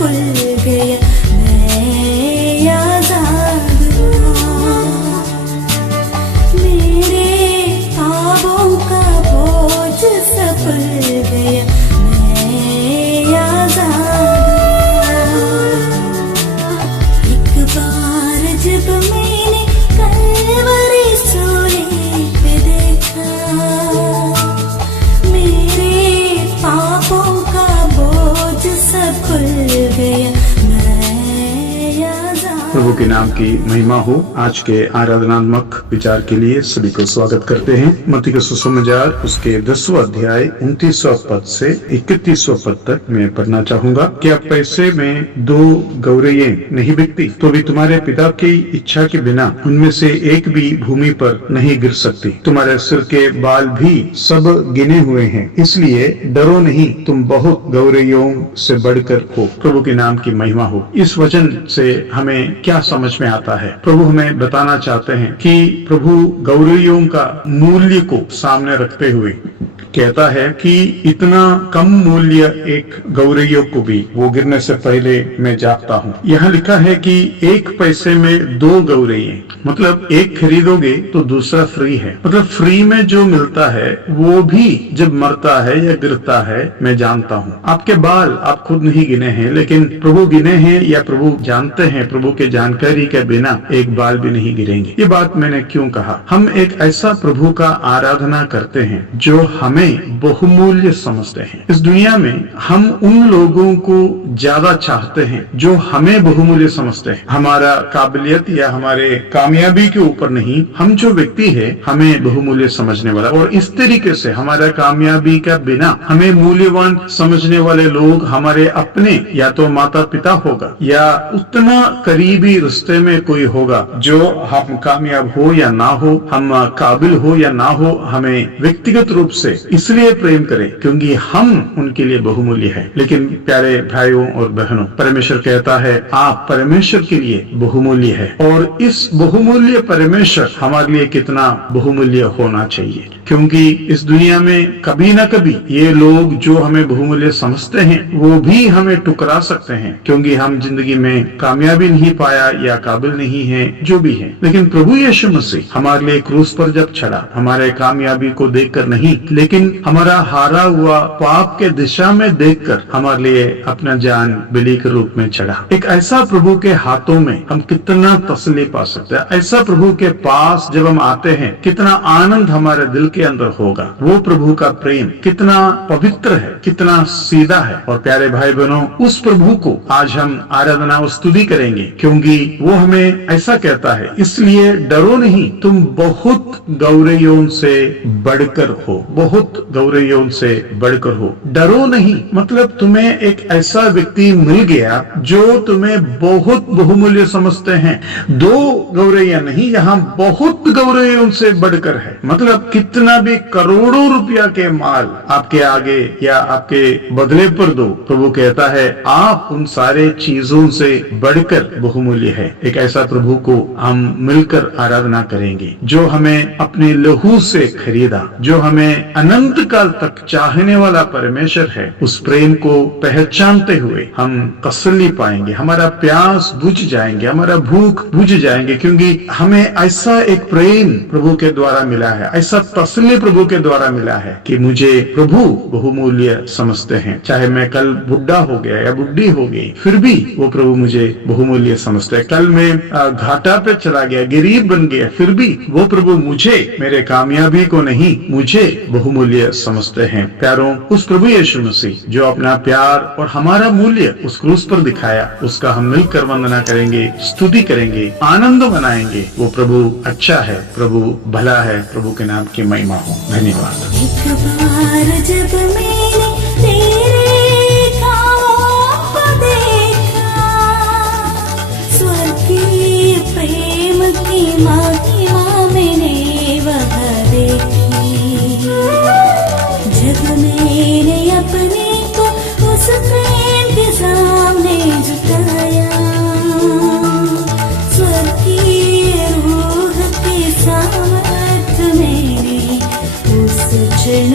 खुल गया, मैं आजाद हुआ। मेरे ख्वाबों का बोझ सब खुल गया, मैं आजाद हुआ। एक बार जब मैंने कलवरी सूली पे देखा, मेरे पापों का बोझ सब खुल गया, मैं आजाद। प्रभु के नाम की महिमा हो। आज के आराधनात्मक विचार के लिए सभी को स्वागत करते हैं। मत्ती का सुसमाचार उसके 10वां अध्याय 29वां पद से 31वां पद तक मैं पढ़ना चाहूंगा। क्या पैसे में 2 गौरैये नहीं बिकती, तो भी तुम्हारे पिता की इच्छा के बिना उनमें से एक भी भूमि पर नहीं गिर सकती। तुम्हारे सिर के बाल भी सब गिने हुए हैं, इसलिए डरो नहीं, तुम बहुत गौरैयों से बढ़कर हो। प्रभु के नाम की महिमा हो। इस वचन से हमें क्या समझ में आता है? प्रभु हमें बताना चाहते हैं कि प्रभु गौरैयों का मूल्य को सामने रखते हुए कहता है कि इतना कम मूल्य एक गौरैयों को भी वो गिरने से पहले मैं जानता हूँ। यहाँ लिखा है कि 1 पैसे में 2 गौरैये, मतलब एक खरीदोगे तो दूसरा फ्री है। मतलब फ्री में जो मिलता है वो भी जब मरता है या गिरता है मैं जानता हूँ। आपके बाल आप खुद नहीं गिने हैं, लेकिन प्रभु गिने हैं या प्रभु जानते हैं। प्रभु के जानकारी के बिना एक बाल भी नहीं गिरेंगे। ये बात मैंने क्यों कहा? हम एक ऐसा प्रभु का आराधना करते हैं जो हमें बहुमूल्य समझते हैं। इस दुनिया में हम उन लोगों को ज्यादा चाहते हैं जो हमें बहुमूल्य समझते हैं। हमारा काबिलियत या हमारे कामयाबी के ऊपर नहीं, हम जो व्यक्ति है हमें बहुमूल्य समझने वाला, और इस तरीके से हमारा कामयाबी का बिना हमें मूल्यवान समझने वाले लोग हमारे अपने या तो माता पिता होगा या उतना करीबी रिश्ते में कोई होगा जो हम कामयाब हो या ना हो, हम काबिल हो या ना हो, हमें व्यक्तिगत रूप से इसलिए प्रेम करें क्योंकि हम उनके लिए बहुमूल्य है। लेकिन प्यारे भाइयों और बहनों, परमेश्वर कहता है आप परमेश्वर के लिए बहुमूल्य है, और इस बहुमूल्य परमेश्वर हमारे लिए कितना बहुमूल्य होना चाहिए। क्योंकि इस दुनिया में कभी ना कभी ये लोग जो हमें बहुमूल्य समझते हैं वो भी हमें टुकरा सकते हैं, क्योंकि हम जिंदगी में कामयाबी नहीं पाया या काबिल नहीं है, जो भी है। लेकिन प्रभु यीशु मसीह हमारे लिए क्रूस पर जब चढ़ा, हमारे कामयाबी को देखकर नहीं, लेकिन हमारा हारा हुआ पाप के दिशा में देखकर हमारे लिए अपना जान बलि के रूप में चढ़ा। एक ऐसा प्रभु के हाथों में हम कितना तसल्ली पा सकते हैं। ऐसा प्रभु के पास जब हम आते हैं कितना आनंद हमारे दिल के अंदर होगा। वो प्रभु का प्रेम कितना पवित्र है, कितना सीधा है। और प्यारे भाई बहनों, उस प्रभु को आज हम आराधना और स्तुति करेंगे, क्योंकि वो हमें ऐसा कहता है, इसलिए डरो नहीं, तुम बहुत गौरैयों से बढ़कर हो। बहुत गौरैयों से बढ़कर हो। डरो नहीं मतलब तुम्हें एक ऐसा व्यक्ति मिल गया जो तुम्हें बहुत बहुमूल्य समझते हैं। 2 गौरैया नहीं, यहाँ बहुत गौरैयों से बढ़कर है। मतलब कितना भी करोड़ों रुपया के माल आपके आगे या आपके बदले पर दो, प्रभु कहता है आप उन सारे चीजों से बढ़कर बहुमूल्य है। एक ऐसा प्रभु को हम मिलकर आराधना करेंगे जो हमें अपने लहू से खरीदा, जो हमें अनंत काल तक चाहने वाला परमेश्वर है। उस प्रेम को पहचानते हुए हम तसल्ली पाएंगे, हमारा प्यास बुझ जाएंगे, हमारा भूख बुझ जाएंगे, क्योंकि हमें ऐसा एक प्रेम प्रभु के द्वारा मिला है, ऐसा तसल्ली प्रभु के द्वारा मिला है कि मुझे प्रभु बहुमूल्य समझते हैं। चाहे मैं कल बुढ़ा हो गया या बुढ़ी हो गई, फिर भी वो प्रभु मुझे बहुमूल्य समझते हैं। कल मैं घाटा पे चला गया, गरीब बन गया, फिर भी वो प्रभु मुझे, मेरे कामयाबी को नहीं, मुझे बहुमूल्य समझते हैं। प्यारों, उस प्रभु यीशु मसीह जो अपना प्यार और हमारा मूल्य उस क्रूस पर दिखाया, उसका हम मिलकर वंदना करेंगे, स्तुति करेंगे, आनंद मनाएंगे। वो प्रभु अच्छा है, प्रभु भला है। प्रभु के नाम की महिमा हो। धन्यवाद। एक बार जब मैंने तेरे ख्वाबों को देखा, स्वर्गीय प्रेम की महिमा मैंने वह देखी। जब मैंने अपने को उस प्रेम के सामने झुकाया, स्वर्गीय रूह के सामर्थ मैंने उस क्षण